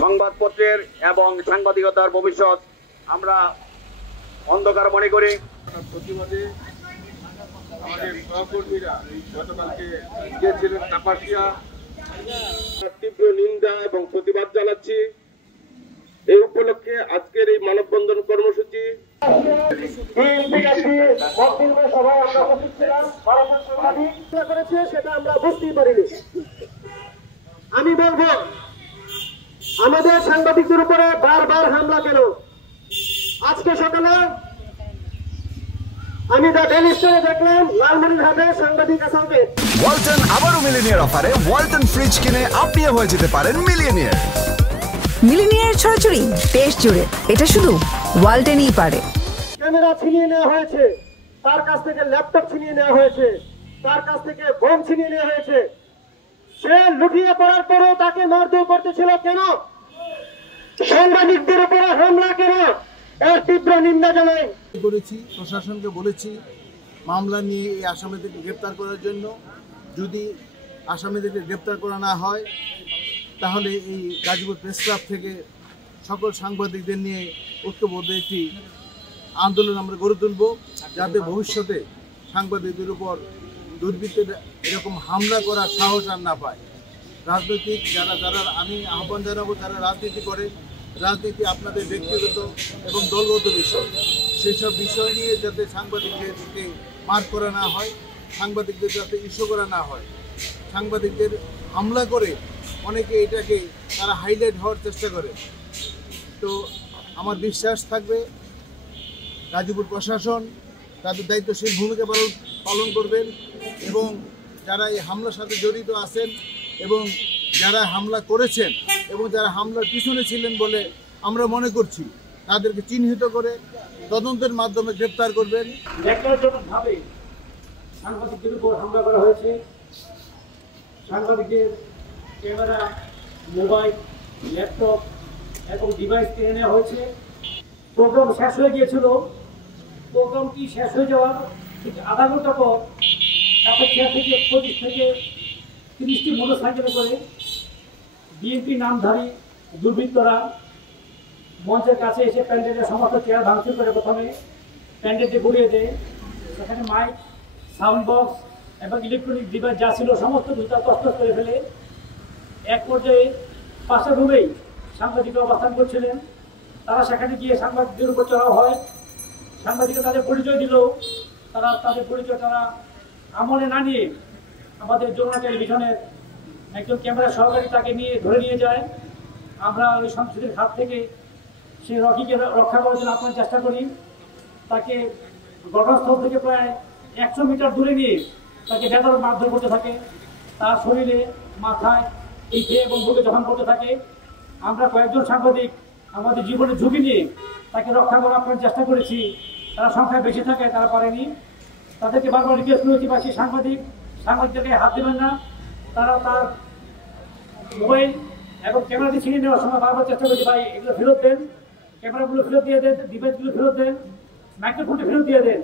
সংবাদপত্রের এবং সাংবাদিকতার ভবিষ্যৎ আমরা অন্ধকার মনে করি। প্রতিবাদে আমাদের সহকর্মীরা গতকালকে গিয়েছিলেন কাপাসিয়া, তীব্র নিন্দা এবং প্রতিবাদ জানাচ্ছি। এই উপলক্ষে আজকের এই মানববন্ধন কর্মসূচি সেটা আমরা বুঝতেই পারিনি। আমি বলবো আমাদের সাংবাদিকদের উপরে বারবার হামলা কেন? আজকে সকালে আমি দ্য ডেইলি স্টারে দেখলাম লালমনিরহাটে সাংবাদিক আসামকে ওয়ালটন আবারও মিলিনিয়ার অফারে ওয়ালটন ফ্রিজ কিনে আপনিও হয়ে যেতে পারেন মিলিয়নিয়ার। মিলিনিয়ার ছড়াছড়ি দেশ জুড়ে, এটা শুধু ওয়ালটনই পারে। ক্যামেরা ছিনিয়ে নেওয়া হয়েছে, তার কাছ থেকে ল্যাপটপ ছিনিয়ে নেওয়া হয়েছে, তার কাছ থেকে বোম ছিনিয়ে নেওয়া হয়েছে। সে লুটিয়ে পড়ার পরও তাকে মারধর করতেছিল কেন? সাংবাদিকদের উপরে হামলা কেন? এর তীব্র নিন্দা জানাই। করেছি, প্রশাসনকে বলেছি মামলা নিয়ে এই আসামিদেরকে গ্রেপ্তার করার জন্য। যদি আসামিদেরকে গ্রেপ্তার করা না হয় তাহলে এই গাজীপুর প্রেস ক্লাব থেকে সকল সাংবাদিকদের নিয়ে ঐক্যবদ্ধ একটি আন্দোলন আমরা গড়ে তুলব, যাতে ভবিষ্যতে সাংবাদিকদের উপর দুর্বৃত্তরা এরকম হামলা করার সাহস আর না পায়। রাজনৈতিক যারা আমি আহ্বান জানাবো, যারা রাজনীতি করে, রাজনীতি আপনাদের ব্যক্তিগত এবং দলগত বিষয়, সেসব বিষয় নিয়ে যাতে সাংবাদিকদেরকে মার করা না হয়, সাংবাদিকদের যাতে ইস্যু করা না হয়। সাংবাদিকদের হামলা করে অনেকে এটাকে তারা হাইলাইট হওয়ার চেষ্টা করে। তো আমার বিশ্বাস থাকবে গাজীপুর প্রশাসন তাদের দায়িত্বশীল ভূমিকা পালন করবেন, এবং যারা এই হামলার সাথে জড়িত আছেন এবং যারা হামলা করেছেন এবং যারা হামলার পিছনে ছিলেন বলে আমরা মনে করছি, তাদেরকে চিহ্নিত করে তদন্তের মাধ্যমে গ্রেপ্তার করবেন। একজনভাবে সাংবাদিকদের উপর হামলা করা হয়েছে। সাংবাদিকদের ক্যামেরা, মোবাইল, ল্যাপটপ এবং ডিভাইস কিনে নেওয়া হয়েছে। প্রোগ্রাম শেষ হয়ে গিয়েছিল। প্রোগ্রামটি শেষ হয়ে যাওয়ার ঠিক আধা ঘন্টা পর কাপাসিয়া থেকে 25 থেকে 30টি মোটরসাইকেলে করে বিএনপি নামধারী দুর্বৃত্তরা মঞ্চের কাছে এসে প্যান্ডেলের সমস্ত চেয়ার ভাঙচুর করে প্রথমে প্যান্ডেলটি গুড়িয়ে দেয়। সেখানে মাইক, সাউন্ড বক্স এবং ইলেকট্রনিক ডিভাইস যা ছিল সমস্ত তছনছ করে ফেলে। এক পর্যায়ে পাশের রুমেই সাংবাদিকরা অবস্থান করছিলেন। তারা সেখানে গিয়ে সাংবাদিকদের উপর চড়াও হয়। সাংবাদিকরা তাদের পরিচয় দিল, তাদের পরিচয় তারা আমলে না নিয়ে আমাদের যমুনা টেলিভিশনের একজন ক্যামেরা সহকারী তাকে নিয়ে ধরে নিয়ে যায়। আমরা ওই সংসদের হাত থেকে সেই রকিকে রক্ষা করার জন্য আপনার চেষ্টা করি। তাকে ঘটনাস্থল থেকে প্রায় 100 মিটার দূরে নিয়ে তাকে বেদর মারধর করতে থাকে। তার শরীরে, মাথায়, পিঠে এবং বুকে জখম করতে থাকে। আমরা কয়েকজন সাংবাদিক আমাদের জীবনের ঝুঁকি নিয়ে তাকে রক্ষা করার আপনার চেষ্টা করেছি। তারা সংখ্যায় বেশি থাকে, তারা পারেনি। তাদেরকে বারবার রিকোয়েস্ট করেছি পাশে সাংবাদিকদেরকে হাত দেবেন না। তারা তার মোবাইল এবং ক্যামেরাটি ছিনিয়ে নেওয়ার সময় বারবার চেষ্টা করেছি, ভাই এগুলো ফেরত দেন, ক্যামেরাগুলো ফেরত দিয়ে দেন, ডিভাইসগুলো ফেরত দেন, মাইক্রোফোনটি ফেরত দিয়ে দেন।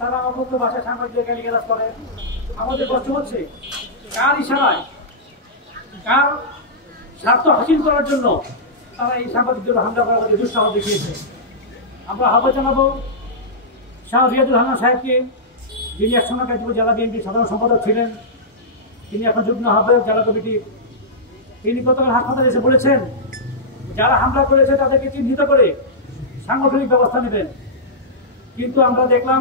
তারা অবশ্য ভাষায় সাংবাদিকদের গালিগালাজ করে। আমাদের কষ্ট হচ্ছে কার ইশারায়, কার স্বার্থ হাসিল করার জন্য তারা এই সাংবাদিকদের হামলা করার মধ্যে দুঃসাহস দেখিয়েছে। আমরা আহ্বান জানাবো শাহ রিয়াজুল হান্নান সাহেবকে, যিনি একসময় গাজীপুর জেলা বিএনপির সাধারণ সম্পাদক ছিলেন, তিনি এখন যুগ্ম আহ্বায়ক জেলা কমিটির। তিনি গতকাল হাসপাতালে এসে বলেছেন যারা হামলা করেছে তাদেরকে চিহ্নিত করে সাংগঠনিক ব্যবস্থা নেবেন। কিন্তু আমরা দেখলাম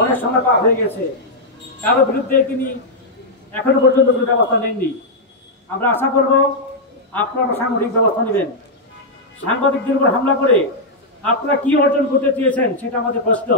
অনেক সময় পার হয়ে গেছে, কারো বিরুদ্ধে তিনি এখনো পর্যন্ত কোনো ব্যবস্থা নেননি। আমরা আশা করব আপনারা সাংগঠনিক ব্যবস্থা নেবেন। সাংবাদিকদের উপর হামলা করে আপনারা কি অর্জন করতে চেয়েছেন সেটা আমাদের প্রশ্ন।